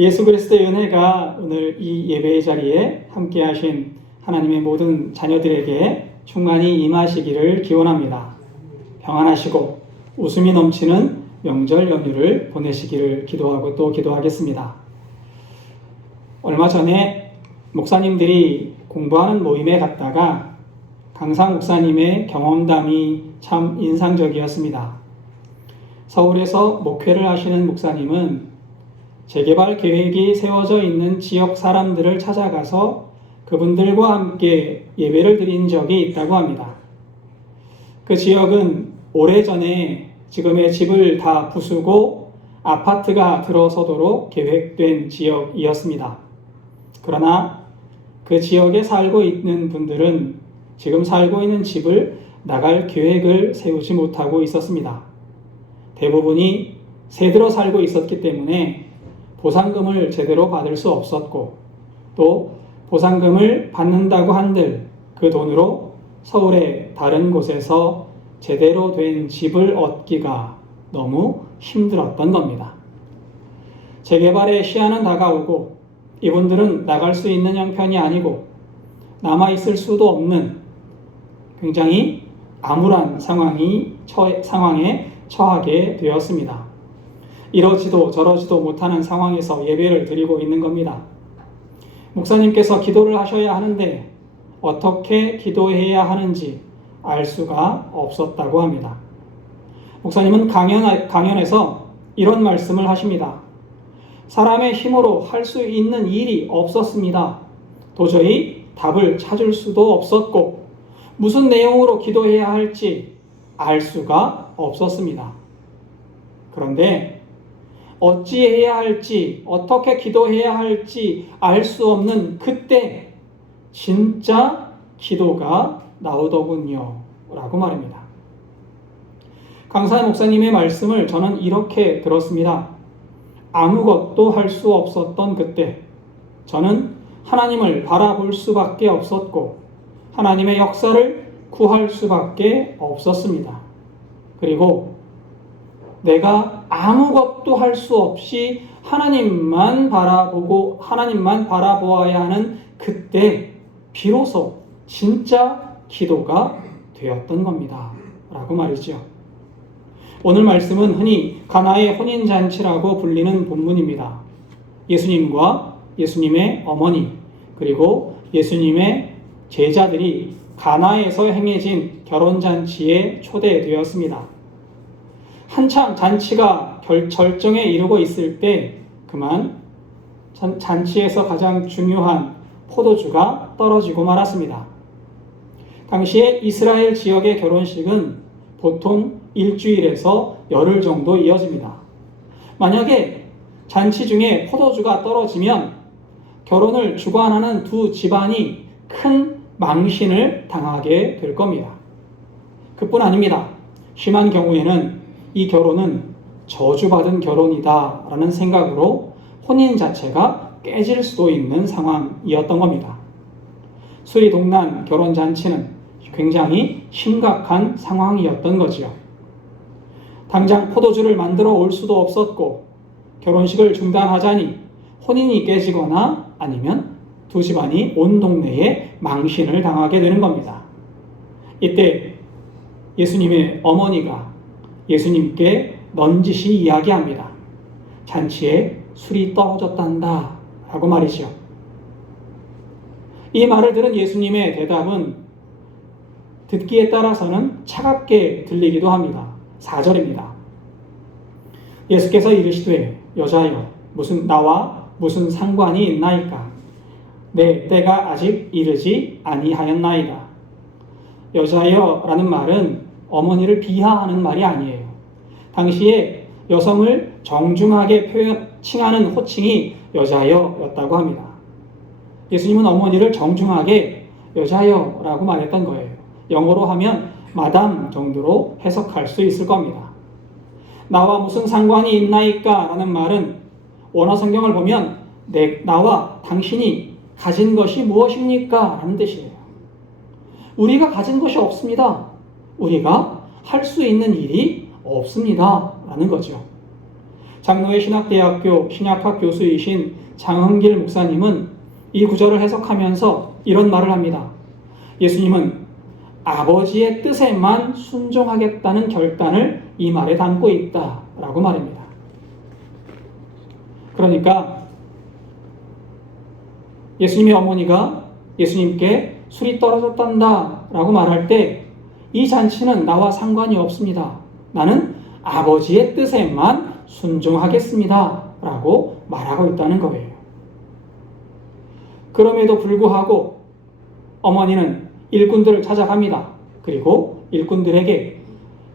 예수 그리스도의 은혜가 오늘 이 예배의 자리에 함께 하신 하나님의 모든 자녀들에게 충만히 임하시기를 기원합니다. 평안하시고 웃음이 넘치는 명절 연휴를 보내시기를 기도하고 또 기도하겠습니다. 얼마 전에 목사님들이 공부하는 모임에 갔다가 강사 목사님의 경험담이 참 인상적이었습니다. 서울에서 목회를 하시는 목사님은 재개발 계획이 세워져 있는 지역 사람들을 찾아가서 그분들과 함께 예배를 드린 적이 있다고 합니다. 그 지역은 오래전에 지금의 집을 다 부수고 아파트가 들어서도록 계획된 지역이었습니다. 그러나 그 지역에 살고 있는 분들은 지금 살고 있는 집을 나갈 계획을 세우지 못하고 있었습니다. 대부분이 새들어 살고 있었기 때문에 보상금을 제대로 받을 수 없었고, 또 보상금을 받는다고 한들 그 돈으로 서울의 다른 곳에서 제대로 된 집을 얻기가 너무 힘들었던 겁니다. 재개발의 시한은 다가오고 이분들은 나갈 수 있는 형편이 아니고 남아있을 수도 없는 굉장히 암울한 상황에 처하게 되었습니다. 이러지도 저러지도 못하는 상황에서 예배를 드리고 있는 겁니다. 목사님께서 기도를 하셔야 하는데 어떻게 기도해야 하는지 알 수가 없었다고 합니다. 목사님은 강연에서 이런 말씀을 하십니다. 사람의 힘으로 할 수 있는 일이 없었습니다. 도저히 답을 찾을 수도 없었고 무슨 내용으로 기도해야 할지 알 수가 없었습니다. 그런데 어찌해야 할지, 어떻게 기도해야 할지 알 수 없는 그때 진짜 기도가 나오더군요. 라고 말합니다. 강사 목사님의 말씀을 저는 이렇게 들었습니다. 아무것도 할 수 없었던 그때 저는 하나님을 바라볼 수밖에 없었고 하나님의 역사를 구할 수밖에 없었습니다. 그리고 내가 아무것도 할 수 없이 하나님만 바라보아야 하는 그때 비로소 진짜 기도가 되었던 겁니다. 라고 말이죠. 오늘 말씀은 흔히 가나의 혼인잔치라고 불리는 본문입니다. 예수님과 예수님의 어머니 그리고 예수님의 제자들이 가나에서 행해진 결혼잔치에 초대되었습니다. 한참 잔치가 절정에 이르고 있을 때 그만 잔치에서 가장 중요한 포도주가 떨어지고 말았습니다. 당시에 이스라엘 지역의 결혼식은 보통 일주일에서 열흘 정도 이어집니다. 만약에 잔치 중에 포도주가 떨어지면 결혼을 주관하는 두 집안이 큰 망신을 당하게 될 겁니다. 그뿐 아닙니다. 심한 경우에는 이 결혼은 저주받은 결혼이다 라는 생각으로 혼인 자체가 깨질 수도 있는 상황이었던 겁니다. 수리동난 결혼잔치는 굉장히 심각한 상황이었던 거지요. 당장 포도주를 만들어 올 수도 없었고 결혼식을 중단하자니 혼인이 깨지거나 아니면 두 집안이 온 동네에 망신을 당하게 되는 겁니다. 이때 예수님의 어머니가 예수님께 넌지시 이야기합니다. 잔치에 술이 떨어졌단다 라고 말이죠. 이 말을 들은 예수님의 대답은 듣기에 따라서는 차갑게 들리기도 합니다. 4절입니다. 예수께서 이르시되 여자여 나와 무슨 상관이 있나이까? 내 때가 아직 이르지 아니하였나이다. 여자여 라는 말은 어머니를 비하하는 말이 아니에요. 당시에 여성을 정중하게 칭하는 호칭이 여자여였다고 합니다. 예수님은 어머니를 정중하게 여자여라고 말했던 거예요. 영어로 하면 마담 정도로 해석할 수 있을 겁니다. 나와 무슨 상관이 있나이까? 라는 말은 원어 성경을 보면 나와 당신이 가진 것이 무엇입니까? 라는 뜻이에요. 우리가 가진 것이 없습니다. 우리가 할 수 있는 일이 없습니다. 라는 거죠. 장로회 신학대학교 신약학 교수이신 장흥길 목사님은 이 구절을 해석하면서 이런 말을 합니다. 예수님은 아버지의 뜻에만 순종하겠다는 결단을 이 말에 담고 있다라고 말합니다. 그러니까 예수님의 어머니가 예수님께 술이 떨어졌단다 라고 말할 때 이 잔치는 나와 상관이 없습니다. 나는 아버지의 뜻에만 순종하겠습니다 라고 말하고 있다는 거예요. 그럼에도 불구하고 어머니는 일꾼들을 찾아갑니다. 그리고 일꾼들에게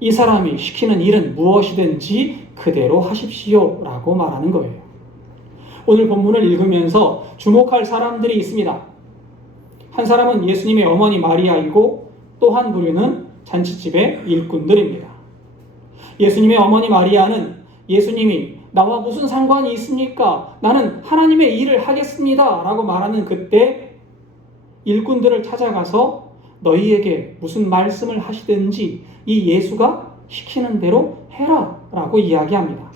이 사람이 시키는 일은 무엇이든지 그대로 하십시오 라고 말하는 거예요. 오늘 본문을 읽으면서 주목할 사람들이 있습니다. 한 사람은 예수님의 어머니 마리아이고 또 한 부류는 잔치집의 일꾼들입니다. 예수님의 어머니 마리아는 예수님이 나와 무슨 상관이 있습니까? 나는 하나님의 일을 하겠습니다 라고 말하는 그때 일꾼들을 찾아가서 너희에게 무슨 말씀을 하시든지 이 예수가 시키는 대로 해라 라고 이야기합니다.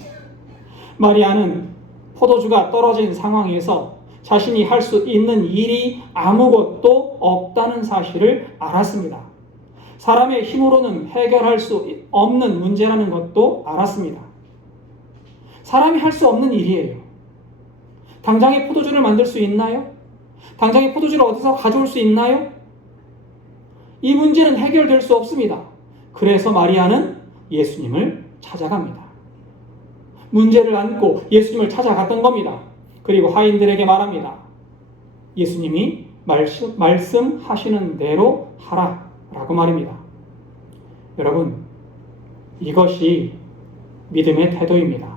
마리아는 포도주가 떨어진 상황에서 자신이 할 수 있는 일이 아무것도 없다는 사실을 알았습니다. 사람의 힘으로는 해결할 수 없는 문제라는 것도 알았습니다. 사람이 할 수 없는 일이에요. 당장에 포도주를 만들 수 있나요? 당장에 포도주를 어디서 가져올 수 있나요? 이 문제는 해결될 수 없습니다. 그래서 마리아는 예수님을 찾아갑니다. 문제를 안고 예수님을 찾아갔던 겁니다. 그리고 하인들에게 말합니다. 예수님이 말씀하시는 대로 하라 라고 말입니다. 여러분, 이것이 믿음의 태도입니다.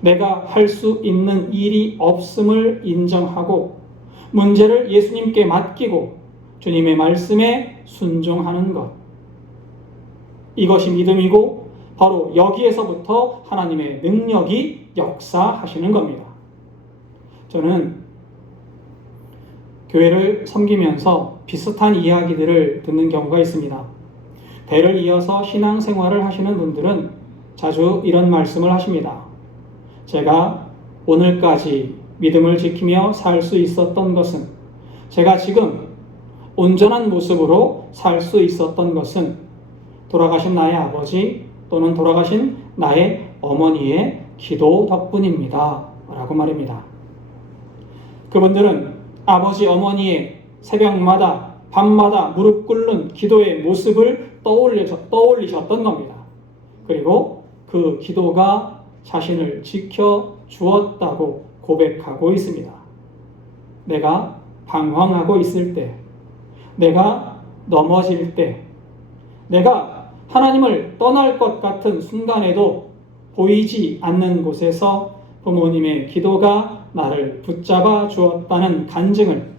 내가 할 수 있는 일이 없음을 인정하고 문제를 예수님께 맡기고 주님의 말씀에 순종하는 것. 이것이 믿음이고 바로 여기에서부터 하나님의 능력이 역사하시는 겁니다. 저는 교회를 섬기면서 비슷한 이야기들을 듣는 경우가 있습니다. 대를 이어서 신앙생활을 하시는 분들은 자주 이런 말씀을 하십니다. 제가 오늘까지 믿음을 지키며 살 수 있었던 것은, 제가 지금 온전한 모습으로 살 수 있었던 것은 돌아가신 나의 아버지 또는 돌아가신 나의 어머니의 기도 덕분입니다 라고 말입니다. 그분들은 아버지 어머니의 새벽마다 밤마다 무릎 꿇는 기도의 모습을 떠올리셨던 겁니다. 그리고 그 기도가 자신을 지켜 주었다고 고백하고 있습니다. 내가 방황하고 있을 때, 내가 넘어질 때, 내가 하나님을 떠날 것 같은 순간에도 보이지 않는 곳에서 부모님의 기도가 나를 붙잡아 주었다는 간증을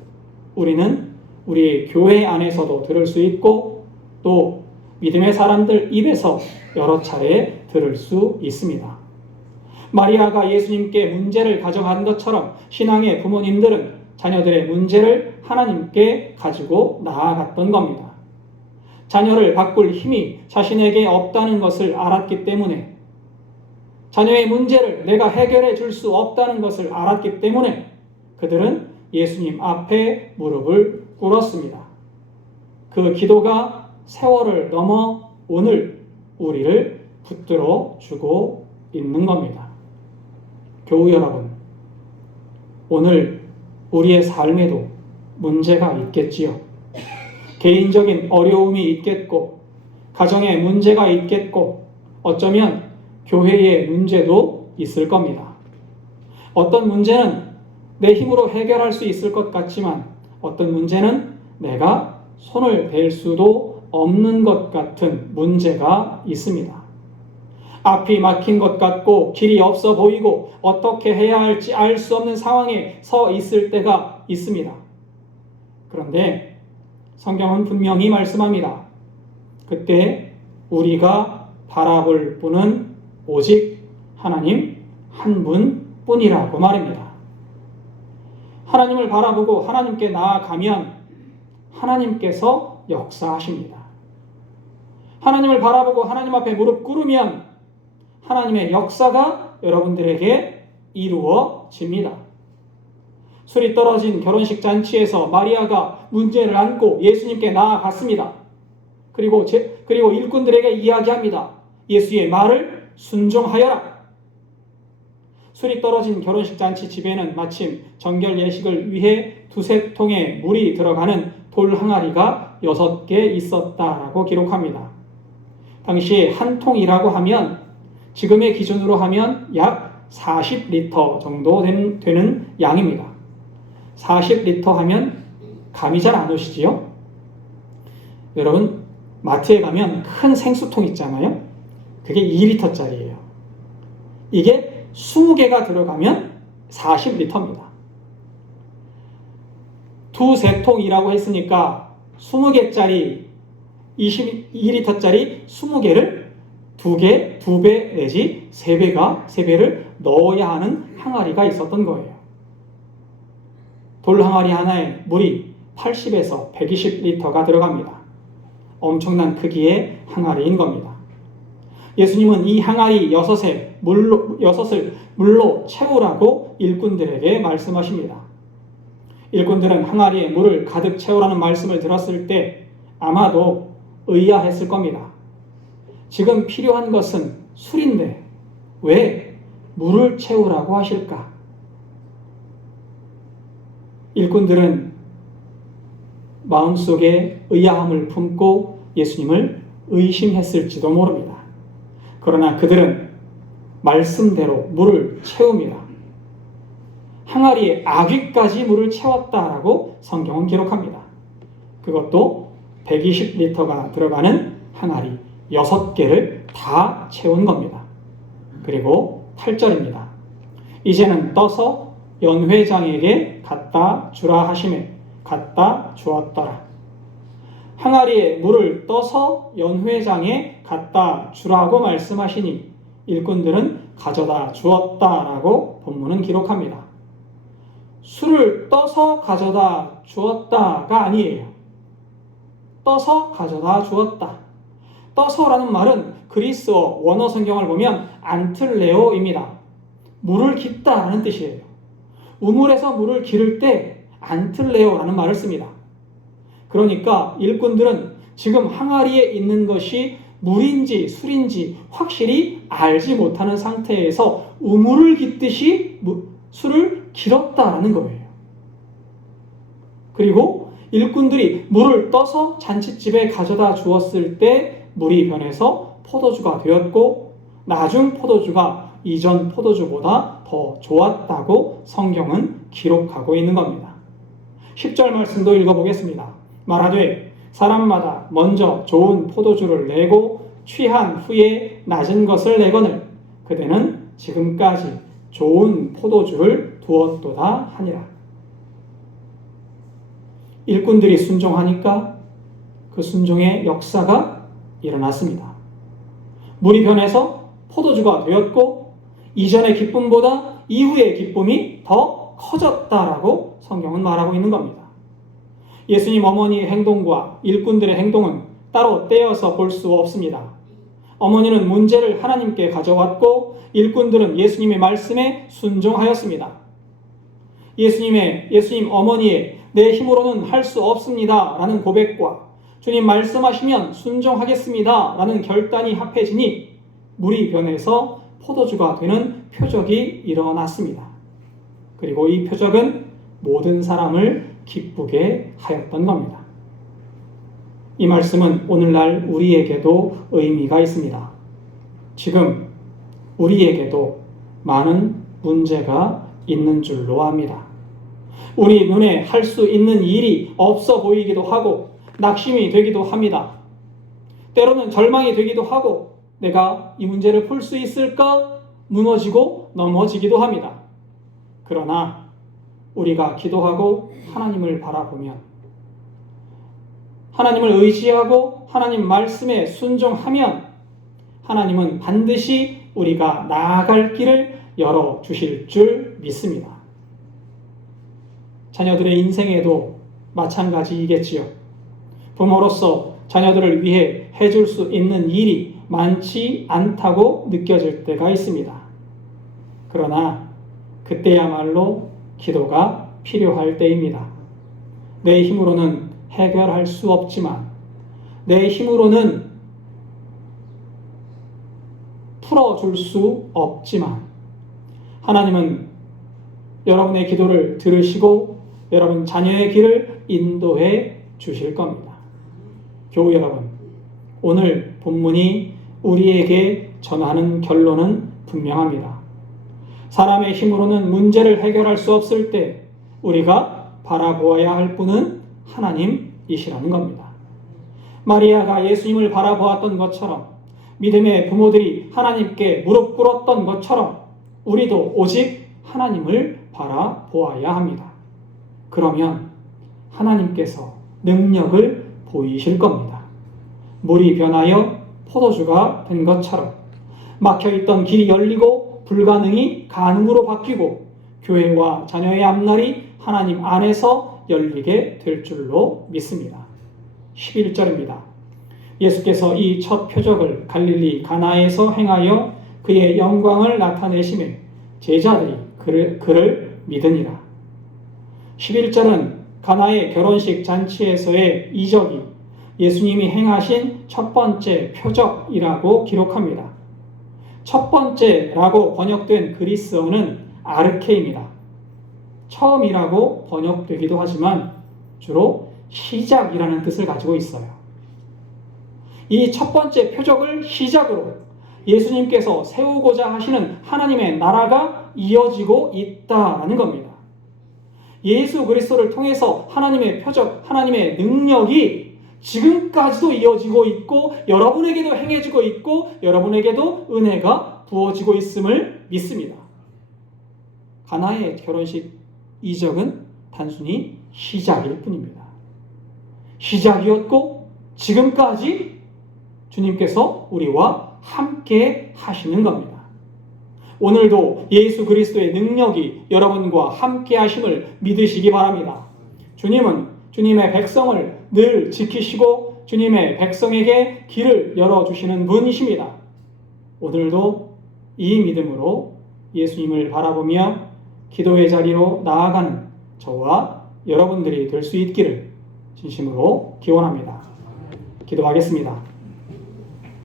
우리는 우리 교회 안에서도 들을 수 있고 또 믿음의 사람들 입에서 여러 차례 들을 수 있습니다. 마리아가 예수님께 문제를 가져간 것처럼 신앙의 부모님들은 자녀들의 문제를 하나님께 가지고 나아갔던 겁니다. 자녀를 바꿀 힘이 자신에게 없다는 것을 알았기 때문에, 자녀의 문제를 내가 해결해 줄 수 없다는 것을 알았기 때문에 그들은 예수님 앞에 무릎을 꿇었습니다. 그 기도가 세월을 넘어 오늘 우리를 붙들어 주고 있는 겁니다. 교우 여러분, 오늘 우리의 삶에도 문제가 있겠지요. 개인적인 어려움이 있겠고, 가정에 문제가 있겠고, 어쩌면 교회의 문제도 있을 겁니다. 어떤 문제는 내 힘으로 해결할 수 있을 것 같지만 어떤 문제는 내가 손을 댈 수도 없는 것 같은 문제가 있습니다. 앞이 막힌 것 같고 길이 없어 보이고 어떻게 해야 할지 알 수 없는 상황에 서 있을 때가 있습니다. 그런데 성경은 분명히 말씀합니다. 그때 우리가 바라볼 분은 오직 하나님 한 분뿐이라고 말입니다. 하나님을 바라보고 하나님께 나아가면 하나님께서 역사하십니다. 하나님을 바라보고 하나님 앞에 무릎 꿇으면 하나님의 역사가 여러분들에게 이루어집니다. 술이 떨어진 결혼식 잔치에서 마리아가 문제를 안고 예수님께 나아갔습니다. 그리고 일꾼들에게 이야기합니다. 예수의 말을 순종하여라. 술이 떨어진 결혼식 잔치 집에는 마침 정결 예식을 위해 두세 통의 물이 들어가는 돌 항아리가 6개 있었다라고 기록합니다. 당시에 한 통이라고 하면 지금의 기준으로 하면 약 40리터 정도 되는 양입니다. 40리터 하면 감이 잘 안 오시지요? 여러분, 마트에 가면 큰 생수통 있잖아요. 그게 2리터짜리예요. 이게 20개가 들어가면 40리터입니다. 두세 통이라고 했으니까 20개짜리 22리터짜리 20개를 2개, 2배 내지 3배를 넣어야 하는 항아리가 있었던 거예요. 돌 항아리 하나에 물이 80에서 120리터가 들어갑니다. 엄청난 크기의 항아리인 겁니다. 예수님은 이 항아리 6을 물로 채우라고 일꾼들에게 말씀하십니다. 일꾼들은 항아리에 물을 가득 채우라는 말씀을 들었을 때 아마도 의아했을 겁니다. 지금 필요한 것은 술인데 왜 물을 채우라고 하실까? 일꾼들은 마음속에 의아함을 품고 예수님을 의심했을지도 모릅니다. 그러나 그들은 말씀대로 물을 채웁니다. 항아리에 아귀까지 물을 채웠다라고 성경은 기록합니다. 그것도 120리터가 들어가는 항아리 6개를 다 채운 겁니다. 그리고 8절입니다. 이제는 떠서 연회장에게 갖다 주라 하시매 갖다 주었더라. 항아리에 물을 떠서 연회장에 갖다 주라고 말씀하시니 일꾼들은 가져다 주었다라고 본문은 기록합니다. 술을 떠서 가져다 주었다가 아니에요. 떠서 가져다 주었다. 떠서라는 말은 그리스어 원어 성경을 보면 안틀레오입니다. 물을 깃다라는 뜻이에요. 우물에서 물을 기를 때 안틀레오라는 말을 씁니다. 그러니까 일꾼들은 지금 항아리에 있는 것이 물인지 술인지 확실히 알지 못하는 상태에서 우물을 깃듯이 술을 길었다라는 거예요. 그리고 일꾼들이 물을 떠서 잔칫집에 가져다 주었을 때 물이 변해서 포도주가 되었고 나중 포도주가 이전 포도주보다 더 좋았다고 성경은 기록하고 있는 겁니다. 10절 말씀도 읽어보겠습니다. 말하되 사람마다 먼저 좋은 포도주를 내고 취한 후에 낮은 것을 내거늘 그대는 지금까지 좋은 포도주를 두었도다 하니라. 일꾼들이 순종하니까 그 순종의 역사가 일어났습니다. 물이 변해서 포도주가 되었고 이전의 기쁨보다 이후의 기쁨이 더 커졌다라고 성경은 말하고 있는 겁니다. 예수님 어머니의 행동과 일꾼들의 행동은 따로 떼어서 볼 수 없습니다. 어머니는 문제를 하나님께 가져왔고 일꾼들은 예수님의 말씀에 순종하였습니다. 예수님 어머니의 내 힘으로는 할 수 없습니다 라는 고백과 주님 말씀하시면 순종하겠습니다 라는 결단이 합해지니 물이 변해서 포도주가 되는 표적이 일어났습니다. 그리고 이 표적은 모든 사람을 기쁘게 하였던 겁니다. 이 말씀은 오늘날 우리에게도 의미가 있습니다. 지금 우리에게도 많은 문제가 있는 줄로 압니다. 우리 눈에 할 수 있는 일이 없어 보이기도 하고 낙심이 되기도 합니다. 때로는 절망이 되기도 하고 내가 이 문제를 풀 수 있을까 무너지고 넘어지기도 합니다. 그러나 우리가 기도하고 하나님을 바라보면 하나님을 의지하고 하나님 말씀에 순종하면 하나님은 반드시 우리가 나아갈 길을 열어주실 줄 믿습니다. 자녀들의 인생에도 마찬가지이겠지요. 부모로서 자녀들을 위해 해줄 수 있는 일이 많지 않다고 느껴질 때가 있습니다. 그러나 그때야말로 기도가 필요할 때입니다. 내 힘으로는 해결할 수 없지만, 내 힘으로는 풀어줄 수 없지만, 하나님은 여러분의 기도를 들으시고 여러분 자녀의 길을 인도해 주실 겁니다. 교우 여러분, 오늘 본문이 우리에게 전하는 결론은 분명합니다. 사람의 힘으로는 문제를 해결할 수 없을 때 우리가 바라보아야 할 분은 하나님이시라는 겁니다. 마리아가 예수님을 바라보았던 것처럼, 믿음의 부모들이 하나님께 무릎 꿇었던 것처럼 우리도 오직 하나님을 바라보아야 합니다. 그러면 하나님께서 능력을 보이실 겁니다. 물이 변하여 포도주가 된 것처럼 막혀있던 길이 열리고 불가능이 가능으로 바뀌고 교회와 자녀의 앞날이 하나님 안에서 열리게 될 줄로 믿습니다. 11절입니다. 예수께서 이 첫 표적을 갈릴리 가나에서 행하여 그의 영광을 나타내시매 제자들이 그를 믿으니라. 11절은 가나의 결혼식 잔치에서의 이적이 예수님이 행하신 첫 번째 표적이라고 기록합니다. 첫 번째라고 번역된 그리스어는 아르케입니다. 처음이라고 번역되기도 하지만 주로 시작이라는 뜻을 가지고 있어요. 이 첫 번째 표적을 시작으로 예수님께서 세우고자 하시는 하나님의 나라가 이어지고 있다라는 겁니다. 예수 그리스도를 통해서 하나님의 표적, 하나님의 능력이 지금까지도 이어지고 있고 여러분에게도 행해지고 있고 여러분에게도 은혜가 부어지고 있음을 믿습니다. 가나의 결혼식 이적은 단순히 시작일 뿐입니다. 시작이었고 지금까지 주님께서 우리와 함께 하시는 겁니다. 오늘도 예수 그리스도의 능력이 여러분과 함께 하심을 믿으시기 바랍니다. 주님은 주님의 백성을 늘 지키시고 주님의 백성에게 길을 열어주시는 분이십니다. 오늘도 이 믿음으로 예수님을 바라보며 기도의 자리로 나아가는 저와 여러분들이 될 수 있기를 진심으로 기원합니다. 기도하겠습니다.